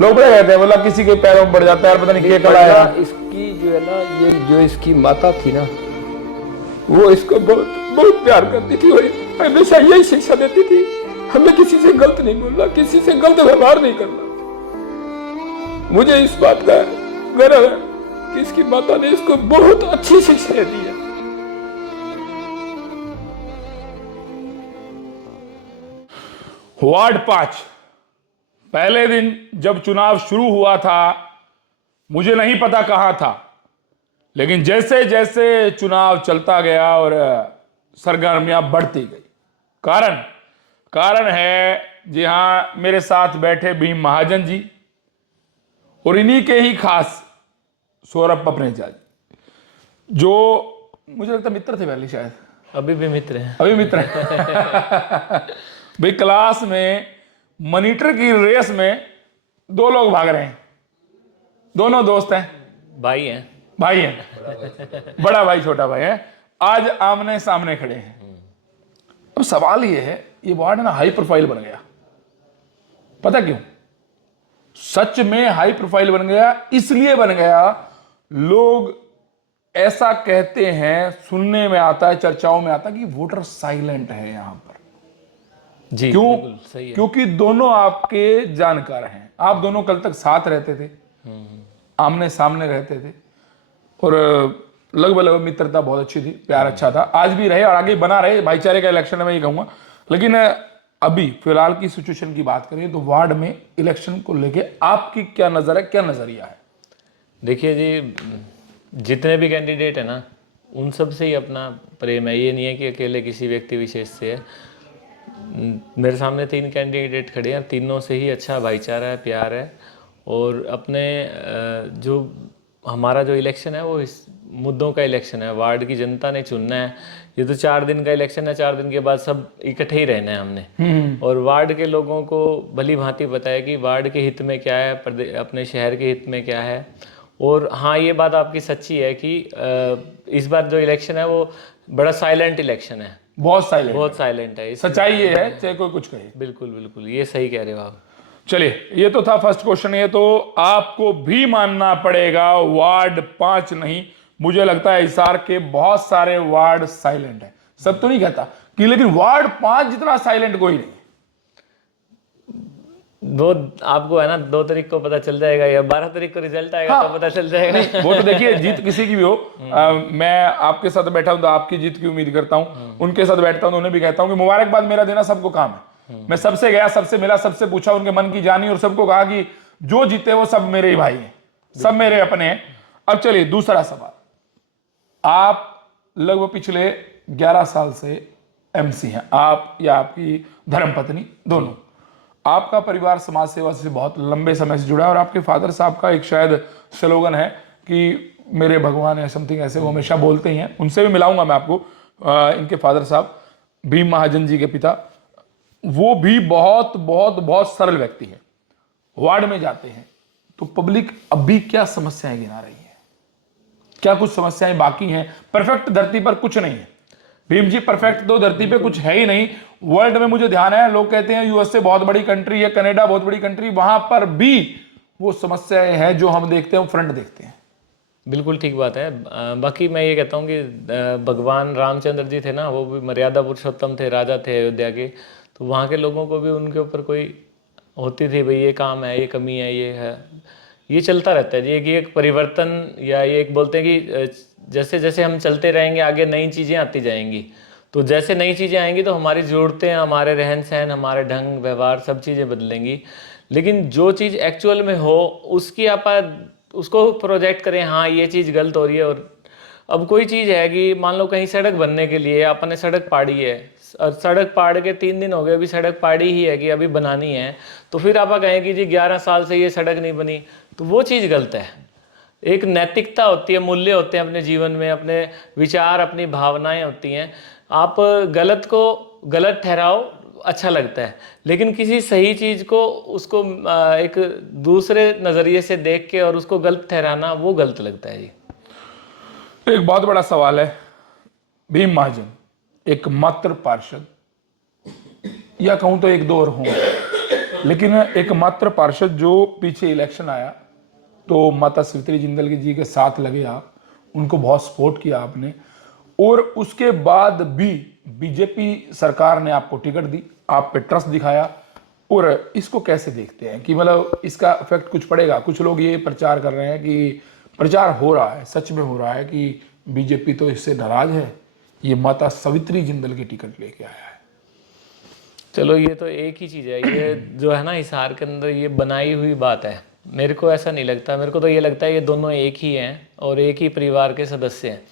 लोग बड़े कहते हैं, बोला किसी के पैरों में पड़ जाता है यार, पता नहीं क्या कला है। इसकी जो है ना, ये जो इसकी माता थी ना, वो इसको बहुत बहुत प्यार करती थी और हमेशा यही शिक्षा देती थी, हमें किसी से गलत नहीं बोलना, किसी से गलत व्यवहार नहीं करना। मुझे इस बात का गर्व है कि इसकी माता ने इसको बहुत अच्छी शिक्षा दी है। वार्ड 5, पहले दिन जब चुनाव शुरू हुआ था, मुझे नहीं पता कहां था, लेकिन जैसे जैसे चुनाव चलता गया और सरगर्मियां बढ़ती गई। कारण है, जी हां, मेरे साथ बैठे भीम महाजन जी और इन्हीं के ही खास सौरभ पपनेजा जी, जो मुझे लगता मित्र थे पहले, शायद अभी भी मित्र हैं। अभी मित्र हैं। भाई क्लास में मॉनिटर की रेस में 2 लोग भाग रहे हैं, दोनों दोस्त हैं, भाई हैं, बड़ा भाई छोटा भाई है, आज आमने सामने खड़े हैं। अब सवाल ये है, ये वार्ड ना हाई प्रोफाइल बन गया, पता क्यों? सच में हाई प्रोफाइल बन गया, इसलिए बन गया, लोग ऐसा कहते हैं, सुनने में आता है, चर्चाओं में आता है कि वोटर साइलेंट है यहां पर। जी क्यों? सही है। क्योंकि दोनों आपके जानकार हैं, आप दोनों कल तक साथ रहते थे, आमने सामने रहते थे और लगभग मित्रता बहुत अच्छी थी, प्यार अच्छा था, आज भी रहे और आगे बना रहे, भाईचारे का इलेक्शन है मैं ये कहूंगा। लेकिन अभी फिलहाल की सिचुएशन की बात करें तो वार्ड में इलेक्शन को लेके आपकी क्या नजर है, क्या नजरिया है? देखिए जी, जितने भी कैंडिडेट है ना, उन सब से ही अपना प्रेम है, ये नहीं है कि अकेले किसी व्यक्ति विशेष से है। मेरे सामने 3 कैंडिडेट खड़े हैं, तीनों से ही अच्छा भाईचारा है, प्यार है। और अपने जो हमारा जो इलेक्शन है वो इस मुद्दों का इलेक्शन है, वार्ड की जनता ने चुनना है। ये तो 4 दिन का इलेक्शन है, 4 दिन के बाद सब इकट्ठे ही रहना है हमने। और वार्ड के लोगों को भली भांति पता है कि वार्ड के हित में क्या है, अपने शहर के हित में क्या है। और हाँ, ये बात आपकी सच्ची है कि इस बार जो इलेक्शन है वो बड़ा साइलेंट इलेक्शन है, बहुत साइलेंट है। सच्चाई ये है, चाहे कोई कुछ कहे। बिल्कुल ये सही कह रहे हो आप। चलिए, ये तो था फर्स्ट क्वेश्चन। ये तो आपको भी मानना पड़ेगा, वार्ड 5 नहीं, मुझे लगता है हिसार के बहुत सारे वार्ड साइलेंट है। सब तो नहीं कहता कि, लेकिन वार्ड 5 जितना साइलेंट कोई नहीं। दो आपको है ना, 2 तारीख को पता चल जाएगा या 12 तारीख को रिजल्ट आएगा। हाँ, तो पता चल जाएगा। वो तो देखिए, जीत किसी की भी हो, मैं आपके साथ बैठा हूं तो आपकी जीत की उम्मीद करता हूं, उनके साथ बैठता हूं तो उन्हें भी कहता हूं कि मुबारकबाद मेरा देना सबको काम है। मैं सबसे गया, सबसे मिला, सबसे पूछा, उनके मन की जानी और सबको कहा कि जो जीते वो सब मेरे ही भाई हैं, सब मेरे अपने हैं। अब चलिए दूसरा सवाल, आप लगभग पिछले 11 साल से एमसी हैं, आप या आपकी धर्मपत्नी दोनों। आपका परिवार समाज सेवा से बहुत लंबे समय से जुड़ा है और आपके फादर साहब का एक शायद स्लोगन है कि मेरे भगवान है, समथिंग ऐसे, वो हमेशा बोलते ही हैं। उनसे भी मिलाऊंगा मैं आपको, इनके फादर साहब भीम महाजन जी के पिता, वो भी बहुत बहुत बहुत सरल व्यक्ति हैं। वार्ड में जाते हैं तो पब्लिक अभी क्या समस्याएं गिना रही है, क्या कुछ समस्याएं बाकी हैं? परफेक्ट धरती पर कुछ नहीं है भीम जी, परफेक्ट तो धरती पे कुछ है ही नहीं। वर्ल्ड में मुझे ध्यान है, लोग कहते हैं यूएसए बहुत बड़ी कंट्री है, कनाडा बहुत बड़ी कंट्री, वहां पर भी वो समस्याएं हैं जो हम देखते हैं, फ्रंट देखते हैं। बिल्कुल ठीक बात है। बाकी मैं ये कहता हूँ कि भगवान रामचंद्र जी थे ना, वो भी मर्यादा पुरुषोत्तम थे, राजा थे अयोध्या के। तो वहाँ के लोगों को भी उनके ऊपर कोई होती थी, भाई ये काम है, ये कमी है, ये है, ये चलता रहता है। ये कि एक परिवर्तन, या ये एक बोलते हैं कि जैसे जैसे हम चलते रहेंगे आगे नई चीज़ें आती जाएंगी। तो जैसे नई चीज़ें आएंगी तो हमारी ज़रूरतें, हमारे रहन सहन, हमारे ढंग व्यवहार, सब चीज़ें बदलेंगी। लेकिन जो चीज़ एक्चुअल में हो उसकी आप उसको प्रोजेक्ट करें, हाँ ये चीज़ गलत हो रही है। और अब कोई चीज़ है कि मान लो कहीं सड़क बनने के लिए आपने सड़क पाड़ी है, और सड़क पाड़ के 3 दिन हो गए, अभी सड़क पाड़ी ही है कि अभी बनानी है, तो फिर आप कहें कि जी 11 साल से ये सड़क नहीं बनी, तो वो चीज़ गलत है। एक नैतिकता होती है, मूल्य होते हैं अपने जीवन में, अपने विचार, अपनी भावनाएं होती हैं। आप गलत को गलत ठहराओ, अच्छा लगता है, लेकिन किसी सही चीज़ को उसको एक दूसरे नज़रिए से देख के और उसको गलत ठहराना, वो गलत लगता है जी। एक बहुत बड़ा सवाल है, भीम महाजन एक मात्र पार्षद, या कहूं तो 1 2 और होंगे, लेकिन एकमात्र पार्षद जो पीछे इलेक्शन आया तो माता सावित्री जिंदल जी के साथ लगे आप, उनको बहुत सपोर्ट किया आपने, और उसके बाद भी बीजेपी सरकार ने आपको टिकट दी, आप पे ट्रस्ट दिखाया, और इसको कैसे देखते हैं कि मतलब इसका इफेक्ट कुछ पड़ेगा? कुछ लोग ये प्रचार कर रहे हैं कि प्रचार हो रहा है, सच में हो रहा है कि बीजेपी तो इससे नाराज है, ये माता सावित्री जिंदल की टिकट लेके आया है। चलो ये तो एक ही चीज़ है, ये जो है ना हिसार के अंदर ये बनाई हुई बात है। मेरे को ऐसा नहीं लगता, मेरे को तो ये लगता है ये दोनों एक ही हैं और एक ही परिवार के सदस्य हैं।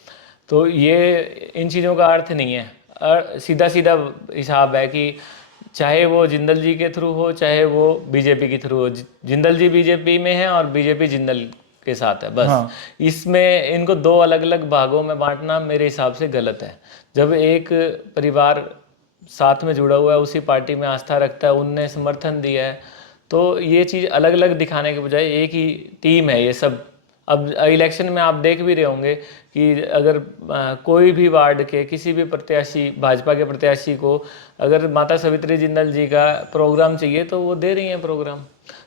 तो ये इन चीज़ों का अर्थ नहीं है, सीधा सीधा हिसाब है कि चाहे वो जिंदल जी के थ्रू हो चाहे वो बीजेपी के थ्रू हो, जिंदल जी बीजेपी में है और बीजेपी जिंदल के साथ है, बस। हाँ। इसमें इनको दो अलग अलग भागों में बांटना मेरे हिसाब से गलत है। जब एक परिवार साथ में जुड़ा हुआ है, उसी पार्टी में आस्था रखता है, उनने समर्थन दिया है, तो ये चीज़ अलग अलग दिखाने के बजाय एक ही टीम है ये सब। अब इलेक्शन में आप देख भी रहे होंगे कि अगर कोई भी वार्ड के किसी भी प्रत्याशी, भाजपा के प्रत्याशी को अगर माता सावित्री जिंदल जी का प्रोग्राम चाहिए तो वो दे रही हैं प्रोग्राम।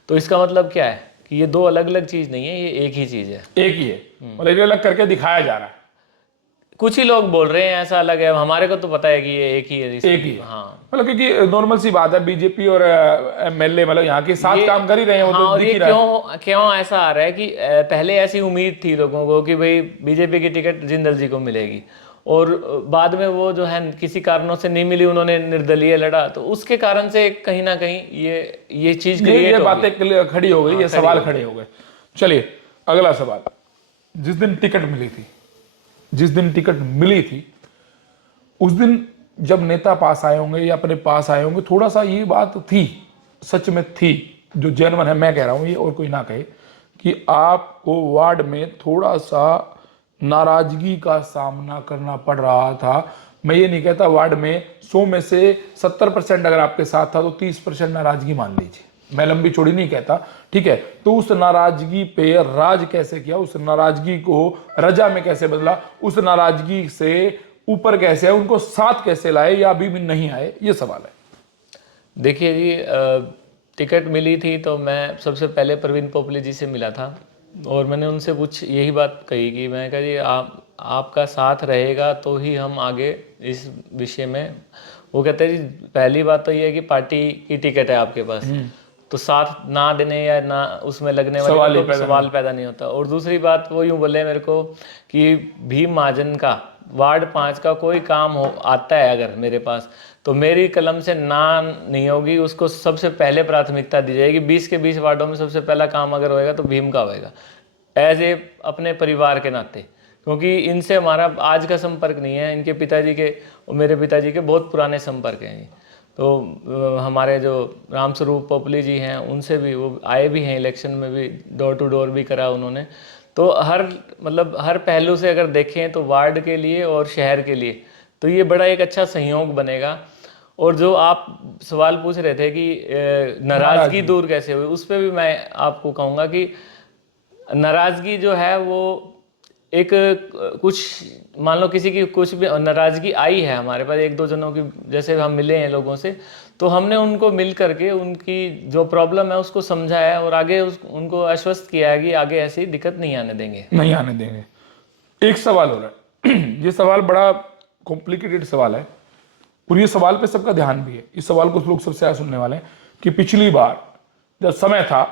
तो इसका मतलब क्या है कि ये दो अलग अलग चीज़ नहीं है, ये एक ही चीज़ है। एक ही है, मतलब अलग अलग करके दिखाया जा रहा है। कुछ ही लोग बोल रहे हैं ऐसा अलग है, हमारे को तो पता है कि ये एक ही है। एक ही है। हाँ, मतलब क्योंकि नॉर्मल सी बात है, बीजेपी और एमएलए मतलब यहाँ के साथ काम कर ही रहे हैं, वो हाँ, तो और दिख ये ही रहा है। क्यों ऐसा आ रहा है कि पहले ऐसी उम्मीद थी लोगों को कि भाई बीजेपी की टिकट जिंदल जी को मिलेगी, और बाद में वो जो है किसी कारणों से नहीं मिली, उन्होंने निर्दलीय लड़ा, तो उसके कारण से कहीं ना कहीं ये चीज ये बातें खड़ी हो गई, ये सवाल खड़े हो गए। चलिए अगला सवाल, जिस दिन टिकट मिली थी उस दिन जब नेता पास आए होंगे या अपने पास आए होंगे, थोड़ा सा ये बात थी, सच में थी, जो जेन्युइन है, मैं कह रहा हूं ये और कोई ना कहे, कि आपको वार्ड में थोड़ा सा नाराजगी का सामना करना पड़ रहा था। मैं ये नहीं कहता वार्ड में 100 में से 70% अगर आपके साथ था तो 30% नाराजगी मान लीजिए, मैं लंबी चौड़ी नहीं कहता, ठीक है। तो उस नाराजगी पे राज कैसे किया, उस नाराजगी को रजा में कैसे बदला, उस नाराजगी से ऊपर कैसे आए, उनको साथ कैसे लाए, या अभी भी नहीं आए, ये सवाल है। देखिए जी, टिकट मिली थी तो मैं सबसे पहले प्रवीण पोपले जी से मिला था, और मैंने उनसे कुछ यही बात कही कि मैं कहा जी आपका साथ रहेगा तो ही हम आगे इस विषय में। वो कहते हैं जी पहली बात तो ये है कि पार्टी की टिकट है आपके पास, तो साथ ना देने या ना उसमें लगने वाले तो सवाल पैदा नहीं होता। और दूसरी बात वो यूँ बोले मेरे को कि भीम महाजन का वार्ड 5 का कोई काम आता है अगर मेरे पास, तो मेरी कलम से ना नहीं होगी, उसको सबसे पहले प्राथमिकता दी जाएगी। 20 के 20 वार्डों में सबसे पहला काम अगर होएगा तो भीम का होएगा, एज ए अपने परिवार के नाते, क्योंकि इनसे हमारा आज का संपर्क नहीं है, इनके पिताजी के और मेरे पिताजी के बहुत पुराने संपर्क हैं जी। तो हमारे जो रामस्वरूप पोपली जी हैं उनसे भी, वो आए भी हैं इलेक्शन में भी, डोर टू डोर भी करा उन्होंने। तो हर पहलू से अगर देखें तो वार्ड के लिए और शहर के लिए तो ये बड़ा एक अच्छा संयोग बनेगा। और जो आप सवाल पूछ रहे थे कि नाराजगी दूर कैसे हुई, उस पर भी मैं आपको कहूँगा कि नाराजगी जो है वो एक कुछ मान लो किसी की कुछ भी नाराजगी आई है हमारे पास, एक दो जनों की, जैसे हम मिले हैं लोगों से, तो हमने उनको मिल करके उनकी जो प्रॉब्लम है उसको समझाया और आगे उनको आश्वस्त किया है कि आगे ऐसी दिक्कत नहीं आने देंगे। एक सवाल हो रहा है ये सवाल बड़ा कॉम्प्लिकेटेड सवाल है, और ये सवाल पे सबका ध्यान भी है, इस सवाल को लोग सबसे ज्यादा सुनने वाले हैं कि पिछली बार जब समय था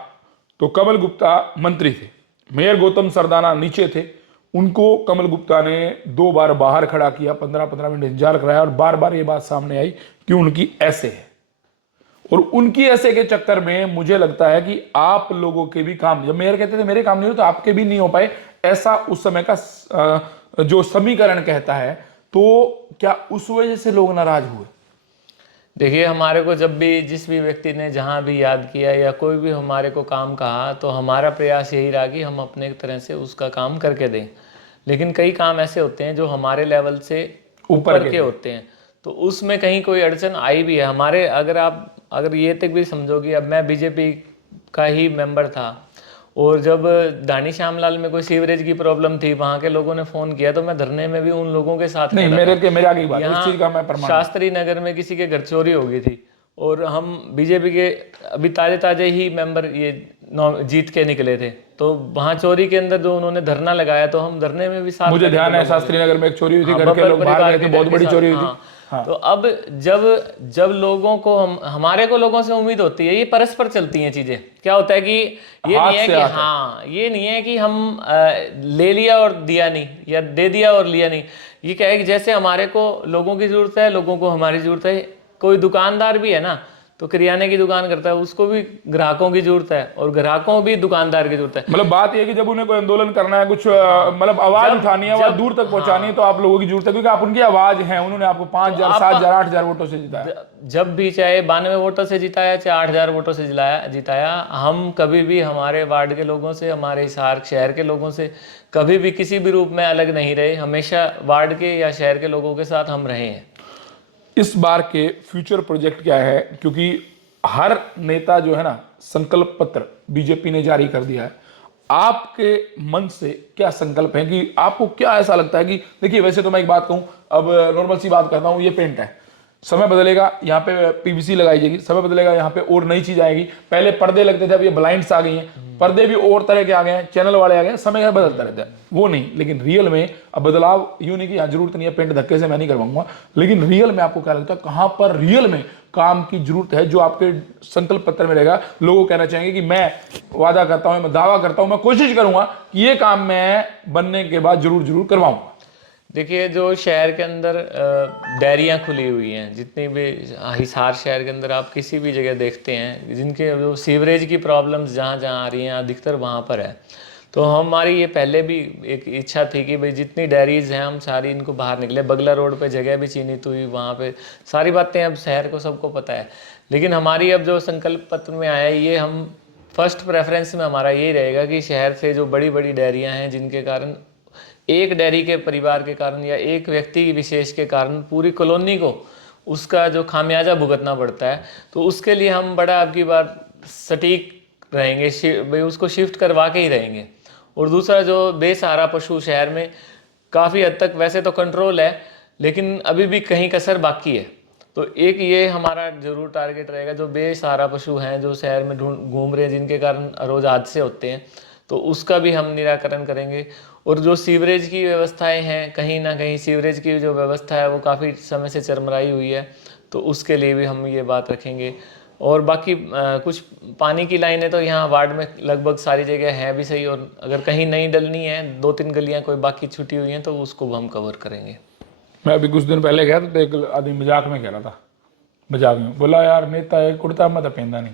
तो कमल गुप्ता मंत्री थे, मेयर गौतम सरदाना नीचे थे, उनको कमल गुप्ता ने 2 बार बाहर खड़ा किया, 15-15 मिनट इंतजार कराया, और बार बार ये बात सामने आई कि उनकी ऐसे है, और उनकी ऐसे के चक्कर में मुझे लगता है कि आप लोगों के भी काम, जब मेयर कहते थे मेरे काम नहीं हो तो आपके भी नहीं हो पाए, ऐसा उस समय का जो समीकरण कहता है, तो क्या उस वजह से लोग नाराज हुए? देखिए, हमारे को जब भी जिस भी व्यक्ति ने जहाँ भी याद किया या कोई भी हमारे को काम कहा, तो हमारा प्रयास यही रहा कि हम अपने तरह से उसका काम करके दें। लेकिन कई काम ऐसे होते हैं जो हमारे लेवल से ऊपर के होते हैं, तो उसमें कहीं कोई अड़चन आई भी है हमारे। अगर ये तक भी समझोगे, अब मैं बीजेपी का ही मेंबर था, और जब दानी श्यामलाल में कोई सीवरेज की प्रॉब्लम थी, वहाँ के लोगों ने फोन किया तो मैं धरने में भी उन लोगों के साथ नहीं, मेरे आगे की बात, उस चीज का मैं प्रमाण। शास्त्री नगर में किसी के घर चोरी हो गई थी और हम बीजेपी के अभी ताजे ही मेंबर ये जीत के निकले थे, तो वहाँ चोरी के अंदर जो उन्होंने धरना लगाया तो हम धरने में भी साथ मुझे ध्यान है शास्त्री नगर में एक चोरी हुई थी, घर के लोग बाहर गए थे, बहुत बड़ी चोरी हुई थी। हाँ। तो अब जब लोगों को हमारे को लोगों से उम्मीद होती है, ये परस्पर चलती हैं चीजें। क्या होता है कि ये नहीं है कि ये नहीं है कि हम ले लिया और दिया नहीं, या दे दिया और लिया नहीं। ये क्या है कि जैसे हमारे को लोगों की जरूरत है, लोगों को हमारी जरूरत है। कोई दुकानदार भी है ना, तो किराने की दुकान करता है, उसको भी ग्राहकों की जरूरत है, और ग्राहकों को भी दुकानदार की जरूरत है। मतलब बात यह है कि जब उन्हें कोई आंदोलन करना है, कुछ मतलब आवाज उठानी है, आवाज दूर तक पहुंचानी है, तो आप लोगों की जरूरत है, क्योंकि आप उनकी आवाज हैं। उन्होंने आपको 5,000, 7,000, 8,000 वोटों से जिताया। जब भी चाहे 92 वोटों से जिताया, चाहे 8,000 वोटों से जिताया, हम कभी भी हमारे वार्ड के लोगों से, हमारे हिसार शहर के लोगों से कभी भी किसी भी रूप में अलग नहीं रहे। हमेशा वार्ड के या शहर के लोगों के साथ हम रहे हैं। इस बार के फ्यूचर प्रोजेक्ट क्या है, क्योंकि हर नेता जो है ना, संकल्प पत्र बीजेपी ने जारी कर दिया है। आपके मन से क्या संकल्प है, कि आपको क्या ऐसा लगता है कि देखिए, वैसे तो मैं एक बात कहूं, अब नॉर्मल सी बात करता हूं, ये पेंट है, समय बदलेगा, यहाँ पे पीवीसी लगाई जाएगी, समय बदलेगा, यहाँ पे और नई चीज आएगी। पहले पर्दे लगते थे, अब ये ब्लाइंड्स आ गई हैं, पर्दे भी और तरह के आ गए हैं, चैनल वाले आ गए हैं, समय बदलता रहता है, वो नहीं। लेकिन रियल में अब बदलाव यूं नहीं कि यहाँ जरूरत नहीं है, पेंट धक्के से मैं नहीं करवाऊंगा, लेकिन रियल में आपको क्या लगता है, कहां पर रियल में काम की जरूरत है, जो आपके संकल्प पत्र में रहेगा, लोगों को कहना चाहेंगे कि मैं वादा करता हूं, मैं दावा करता हूं, मैं कोशिश करूंगा कि ये काम मैं बनने के बाद जरूर करवाऊंगा। देखिए, जो शहर के अंदर डेयरियाँ खुली हुई हैं, जितनी भी हिसार शहर के अंदर आप किसी भी जगह देखते हैं, जिनके जो सीवरेज की प्रॉब्लम्स जहाँ आ रही हैं, अधिकतर वहाँ पर है। तो हमारी ये पहले भी एक इच्छा थी कि भाई जितनी डेयरीज हैं, हम सारी इनको बाहर निकले। बगला रोड पे जगह भी चिन्हित हुई, वहाँ पे सारी बातें अब शहर को सबको पता है। लेकिन हमारी अब जो संकल्प पत्र में आया है, ये हम फर्स्ट प्रेफरेंस में हमारा यही रहेगा कि शहर से जो बड़ी बड़ी डेयरियाँ हैं, जिनके कारण एक डेयरी के परिवार के कारण या एक व्यक्ति विशेष के कारण पूरी कॉलोनी को उसका जो खामियाजा भुगतना पड़ता है, तो उसके लिए हम बड़ा अब की बार सटीक रहेंगे, भाई उसको शिफ्ट करवा के ही रहेंगे। और दूसरा, जो बेसहारा पशु शहर में काफ़ी हद तक वैसे तो कंट्रोल है, लेकिन अभी भी कहीं कसर बाकी है। तो एक ये हमारा जरूर टारगेट रहेगा, जो बेसहारा पशु हैं, जो शहर में घूम रहे हैं, जिनके कारण रोज़ हादसे होते हैं, तो उसका भी हम निराकरण करेंगे। और जो सीवरेज की व्यवस्थाएं हैं, कहीं ना कहीं सीवरेज की जो व्यवस्था है वो काफ़ी समय से चरमराई हुई है, तो उसके लिए भी हम ये बात रखेंगे। और बाकी कुछ पानी की लाइनें तो यहाँ वार्ड में लगभग सारी जगह है भी सही, और अगर कहीं नहीं डलनी है, 2-3 गलियाँ कोई बाकी छुटी हुई हैं, तो उसको हम कवर करेंगे। मैं अभी कुछ दिन पहले गया था, तो एक आदमी मजाक में कह रहा था, मजाक में बोला, यार नेता है, कुर्ता मैं तो पहनता नहीं।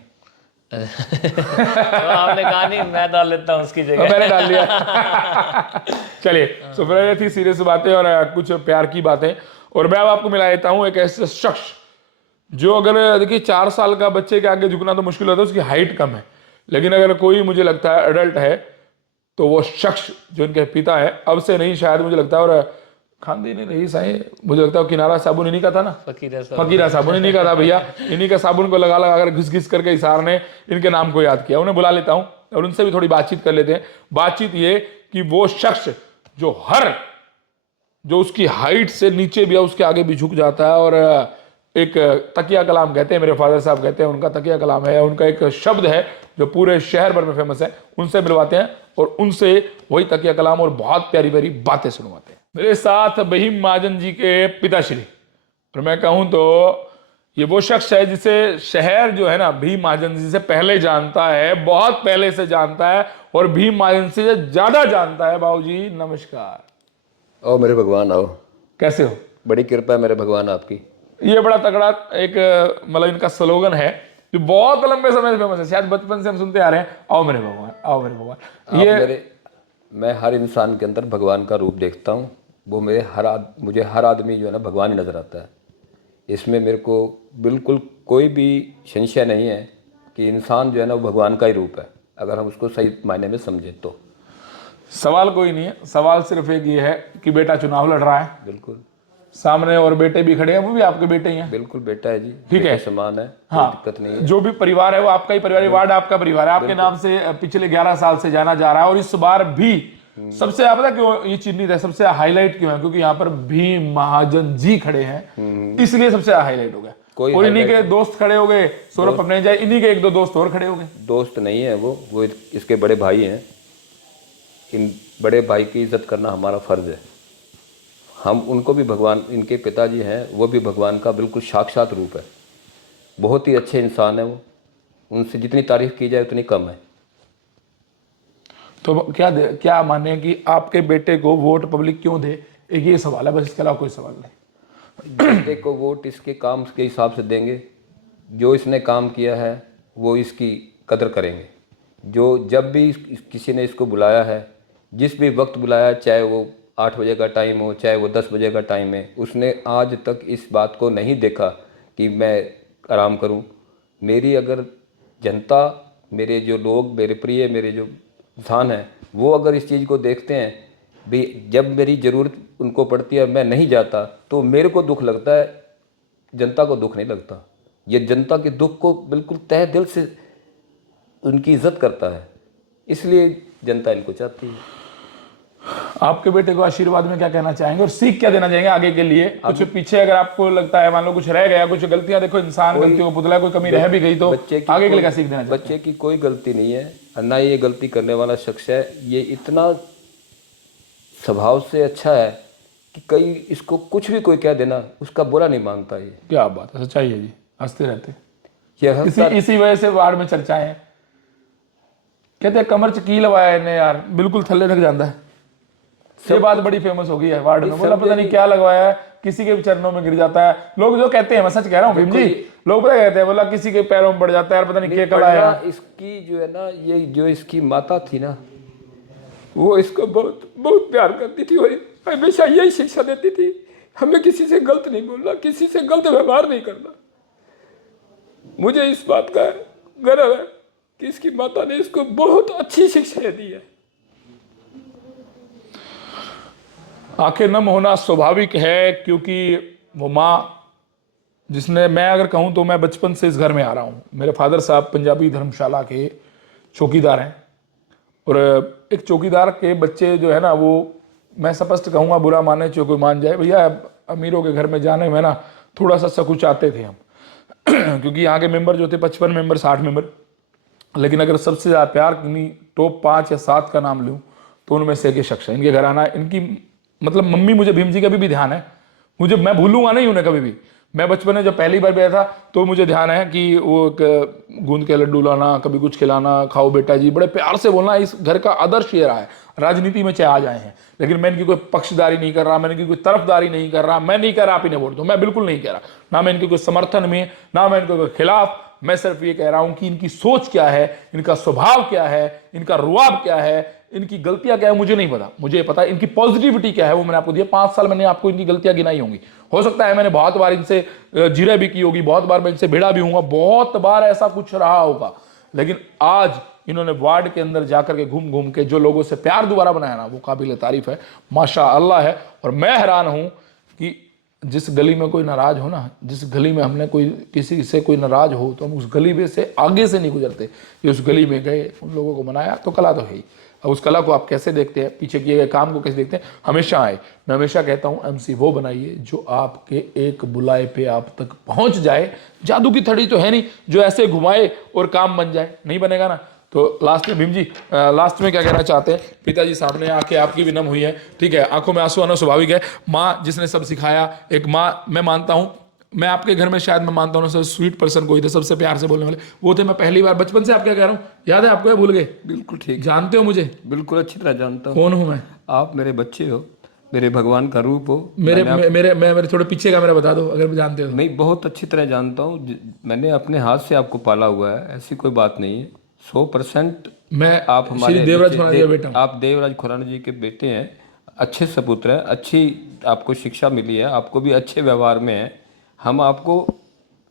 तो आपने कहा नहीं, मैं डाल लेता हूँ उसकी जगह। मैंने डाल दिया। चलिए, तो फिर ये थी सीरियस बातें और कुछ प्यार की बातें। और मैं अब आपको मिला देता हूँ एक ऐसे शख्स जो, अगर देखिए 4 साल का बच्चे के आगे झुकना तो मुश्किल होता है, उसकी हाइट कम है, लेकिन अगर कोई मुझे लगता है एडल्ट है, तो वो शख्स जो इनके पिता है, अब से नहीं शायद मुझे लगता है, और खानदी नहीं रही साईं, मुझे लगता है किनारा साबुन इन्हीं का था ना, फकीरा साबुन इन्हीं का था भैया। इन्हीं का साबुन को लगा कर घिस घिस करके हिसार ने इनके नाम को याद किया। उन्हें बुला लेता हूं और उनसे भी थोड़ी बातचीत कर लेते हैं। बातचीत ये कि वो शख्स जो उसकी हाइट से नीचे भी है, उसके आगे भी झुक जाता है, और एक तकिया कलाम कहते हैं, मेरे फादर साहब कहते हैं, उनका तकिया कलाम है, उनका एक शब्द है जो पूरे शहर भर में फेमस है। उनसे मिलवाते हैं और उनसे वही तकिया कलाम और बहुत प्यारी प्यारी बातें सुनवाते हैं। मेरे साथ बहीम महाजन जी के पिताश्री, और मैं कहूं तो ये वो शख्स है जिसे शहर जो है ना, भीम महाजन जी से पहले जानता है, बहुत पहले से जानता है, और भीम महाजन से ज्यादा जानता है। बाबूजी नमस्कार। आओ मेरे भगवान आओ। कैसे हो? बड़ी कृपा है मेरे भगवान आपकी। ये बड़ा तगड़ा एक मतलब इनका स्लोगन है जो बहुत लंबे समय से फेमस है, शायद बचपन से हम सुनते आ रहे हैं, आओ मेरे भगवान, आओ मेरे भगवान। मैं हर इंसान के अंदर भगवान का रूप देखता हूँ। वो मुझे हर आदमी जो है ना भगवान ही नज़र आता है। इसमें मेरे को बिल्कुल कोई भी संशय नहीं है कि इंसान जो है ना वो भगवान का ही रूप है, अगर हम उसको सही मायने में समझें तो। सवाल कोई नहीं है, सवाल सिर्फ एक ये है कि बेटा चुनाव लड़ रहा है, बिल्कुल सामने, और बेटे भी खड़े हैं, वो भी आपके बेटे ही हैं। बिल्कुल बेटा है जी, ठीक है, समान है, हाँ, दिक्कत नहीं है। जो भी परिवार है वो आपका ही परिवार है, वार्ड आपका परिवार है, आपके नाम से पिछले 11 साल से जाना जा रहा है। और इस बार भी सबसे, आप पता क्यों ये चिन्हित है, सबसे हाईलाइट क्यों है? क्योंकि यहाँ पर भीम महाजन जी खड़े हैं, इसलिए सबसे हाईलाइट हो गया। कोई कोई इन्हीं के दोस्त खड़े हो गए, सौरभ अपने जाए, इन्हीं के एक दो दोस्त और खड़े हो गए। दोस्त नहीं है वो इसके बड़े भाई हैं। इन बड़े भाई की इज्जत करना हमारा फ़र्ज़ है। हम उनको भी भगवान, इनके पिताजी हैं वो भी भगवान का बिल्कुल साक्षात रूप है। बहुत ही अच्छे इंसान है वो, उनसे जितनी तारीफ़ की जाए उतनी कम है। तो क्या माने कि आपके बेटे को वोट पब्लिक क्यों दे, एक ये सवाल है बस, इसके अलावा कोई सवाल नहीं। बेटे को वोट इसके काम के हिसाब से देंगे। जो इसने काम किया है वो इसकी कदर करेंगे। जो जब भी किसी ने इसको बुलाया है, जिस भी वक्त बुलाया, चाहे वो 8 बजे का टाइम हो, चाहे वो 10 बजे का टाइम है, उसने आज तक इस बात को नहीं देखा कि मैं आराम करूं। मेरी अगर जनता, मेरे जो लोग, मेरे प्रिय, मेरे जो इंसान हैं, वो अगर इस चीज़ को देखते हैं भी, जब मेरी ज़रूरत उनको पड़ती है मैं नहीं जाता, तो मेरे को दुख लगता है, जनता को दुख नहीं लगता। ये जनता के दुख को बिल्कुल तहे दिल से उनकी इज्जत करता है, इसलिए जनता इनको चाहती है। आपके बेटे को आशीर्वाद में क्या कहना चाहेंगे और सीख क्या देना चाहेंगे आगे के लिए? कुछ पीछे अगर आपको लगता है, मान लो कुछ रह गया, कुछ गलतियां, देखो इंसान गलतियों को पुतला, कोई कमी रह भी गई तो आगे के लिए क्या सीख देना चाहेंगे? बच्चे की कोई गलती नहीं है, ना ये गलती करने वाला शख्स है। ये इतना स्वभाव से अच्छा है कि कई इसको कुछ भी कोई कह देना उसका बुरा नहीं मानता। ये क्या बात है, सच्चाई है जी, हंसते रहते। ये इसी वजह से वार्ड में चर्चाएं हैं। कहते हैं कमर च की लवाया इन्हें यार, बिल्कुल थल्ले तक जाता है। ये बात बड़ी फेमस हो गई है वार्ड में, बोला पता नहीं क्या लगवाया है, किसी के चरणों में गिर जाता है। लोग जो कहते हैं, मैं सच कह रहा हूँ भीम जी, लोग पता कहते हैं, बोला किसी के पैरों में पड़ जाता है यार, पता नहीं क्या कला है। इसकी जो है ना, ये जो इसकी माता थी ना, वो इसको बहुत बहुत प्यार करती थी और हमेशा यही शिक्षा देती थी, हमें किसी से गलत नहीं बोलना, किसी से गलत व्यवहार नहीं करना। मुझे इस बात का गर्व है कि इसकी माता ने इसको बहुत अच्छी शिक्षा दी है। आंखें नम होना स्वाभाविक है, क्योंकि वो माँ जिसने, मैं अगर कहूँ तो मैं बचपन से इस घर में आ रहा हूँ। मेरे फादर साहब पंजाबी धर्मशाला के चौकीदार हैं, और एक चौकीदार के बच्चे जो है ना, वो मैं स्पष्ट कहूँगा, बुरा माने चाहे कोई मान जाए, भैया अमीरों के घर में जाने में ना थोड़ा सा सकुचाते थे हम क्योंकि यहाँ के मेंबर जो थे 55 मेंबर, 60 मेंबर, लेकिन अगर सबसे ज़्यादा प्यार किन्हीं टॉप 5 या 7 का नाम लूँ तो उनमें से एक शख्स है। इनके घर आना, इनकी मतलब मम्मी, मुझे भीम जी का भी ध्यान है, मुझे, मैं भूलूंगा नहीं उन्हें कभी भी। मैं बचपन में जब पहली बार गया था तो मुझे ध्यान है कि वो गूंद के लड्डू लाना, कभी कुछ खिलाना, खाओ बेटा जी, बड़े प्यार से बोलना। इस घर का आदर्श ये रहा है। राजनीति में चाहे आ जाए हैं, लेकिन मैं इनकी कोई पक्षधारी नहीं कर रहा, मैं इनकी कोई तरफदारी नहीं कर रहा। मैं नहीं कह रहा आप इन्हें वोट दो, मैं बिल्कुल नहीं कह रहा, ना मैं इनके कोई समर्थन में, ना मैं इनके कोई खिलाफ। मैं सिर्फ ये कह रहा हूं कि इनकी सोच क्या है, इनका स्वभाव क्या है, इनका रुआब क्या है, इनकी गलतियां क्या है, मुझे नहीं पता। मुझे पता है इनकी पॉजिटिविटी क्या है, वो मैंने आपको दिया। 5 साल मैंने आपको इनकी गलतियां गिनाई होंगी। हो सकता है मैंने बहुत बार इनसे जिरे भी की होगी, बहुत बार मैं इनसे भिड़ा भी हूँ, बहुत बार ऐसा कुछ रहा होगा, लेकिन आज इन्होंने वार्ड के अंदर जाकर के घूम घूम के जो लोगों से प्यार दोबारा बनाया ना, वो काबिल तारीफ है, माशा अल्लाह है। और मैं हैरान हूं कि जिस गली में कोई नाराज हो ना, जिस गली में हमने कोई किसी से कोई नाराज हो, तो हम उस गली में से आगे से नहीं गुजरते। ये उस गली में गए, उन लोगों को मनाया, तो कला तो है ही। अब उस कला को आप कैसे देखते हैं, पीछे किए गए काम को कैसे देखते हैं, हमेशा आए। मैं हमेशा कहता हूं एमसी वो बनाइए जो आपके एक बुलाए पे आप तक पहुंच जाए। जादू की थड़ी तो है नहीं जो ऐसे घुमाए और काम बन जाए, नहीं बनेगा ना। तो लास्ट में भीम जी, लास्ट में क्या कहना चाहते हैं? पिताजी सामने आके आपकी भी नम हुई है, ठीक है, आंखों में आंसू आना स्वाभाविक है। माँ जिसने सब सिखाया, एक माँ, मैं मानता हूँ, मैं आपके घर में शायद मैं मानता हूँ सबसे स्वीट पर्सन कोई थे, सबसे प्यार से बोलने वाले वो थे। मैं पहली बार बचपन से आप क्या कह रहा हूँ, याद है आपको या भूल गए? बिल्कुल ठीक, जानते हो मुझे? बिल्कुल अच्छी तरह जानता हूँ। कौन हूँ मैं? आप मेरे बच्चे हो, मेरे भगवान का रूप हो। मेरे थोड़े पीछे का मेरा बता दो अगर जानते हो। मैं बहुत अच्छी तरह जानता हूँ, मैंने अपने हाथ से आपको पाला हुआ है, ऐसी कोई बात नहीं है। 100% मैं आप हमारे देवराज खुराना जी का बेटा हूं। आप देवराज खुराना जी के बेटे हैं, अच्छे सपुत्र हैं, अच्छी आपको शिक्षा मिली है, आपको भी अच्छे व्यवहार में है। हम आपको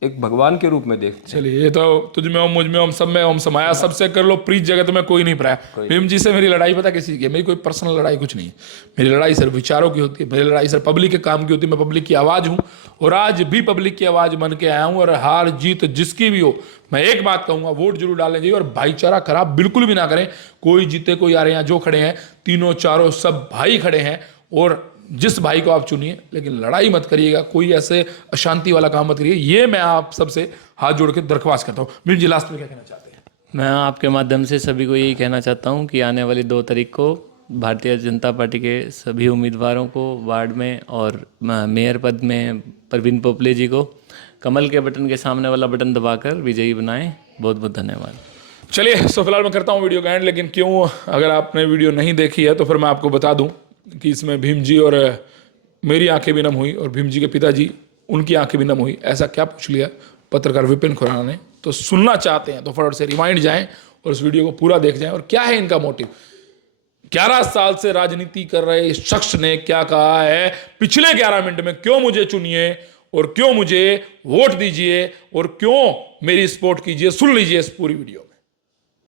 एक भगवान के रूप में देखते हैं। चलिए, ये तो तुझ में ओम, मुझ में ओम, सब में ओम समाया, सबसे कर लो प्रीत, जगत में कोई नहीं पराया। भीम जी से मेरी लड़ाई पता किसी की है? मेरी कोई पर्सनल लड़ाई कुछ नहीं है। मेरी लड़ाई सिर्फ विचारों की होती है, मेरी लड़ाई सिर्फ पब्लिक के काम की होती है। मैं पब्लिक की आवाज़ हूँ और आज भी पब्लिक की आवाज़ बन के आया हूँ। और हार जीत जिसकी भी हो, मैं एक बात कहूँगा, वोट जरूर डालने चाहिए और भाईचारा खराब बिल्कुल भी ना करें। कोई जीते कोई आ रहे हैं, जो खड़े हैं तीनों चारों सब भाई खड़े हैं और जिस भाई को आप चुनिए, लेकिन लड़ाई मत करिएगा, कोई ऐसे अशांति वाला काम मत करिए। ये मैं आप सबसे हाथ जोड़ के दरख्वास्त करता हूँ। मीर जी लास्ट में क्या कहना चाहते हैं? मैं आपके माध्यम से सभी को यही कहना चाहता हूँ कि आने वाली 2 तारीख को भारतीय जनता पार्टी के सभी उम्मीदवारों को वार्ड में और मेयर पद में परवीन पोपले जी को कमल के बटन के सामने वाला बटन दबाकर विजयी बनाएं। बहुत बहुत धन्यवाद। चलिए, सो फिलहाल मैं करता हूँ वीडियो का एंड, लेकिन क्यों, अगर आपने वीडियो नहीं देखी है तो फिर मैं आपको बता दूं कि इसमें भीम जी और मेरी आंखें भी नम हुई और भीम जी के पिताजी, उनकी आंखें भी नम हुई। ऐसा क्या पूछ लिया पत्रकार विपिन खुराना ने? तो सुनना चाहते हैं तो फटाफट से रिमाइंड जाएं और उस वीडियो को पूरा देख जाएं। और क्या है इनका मोटिव, 11 साल से राजनीति कर रहे इस शख्स ने क्या कहा है पिछले 11 मिनट में, क्यों मुझे चुनिए और क्यों मुझे वोट दीजिए और क्यों मेरी सपोर्ट कीजिए, सुन लीजिए इस पूरी वीडियो में।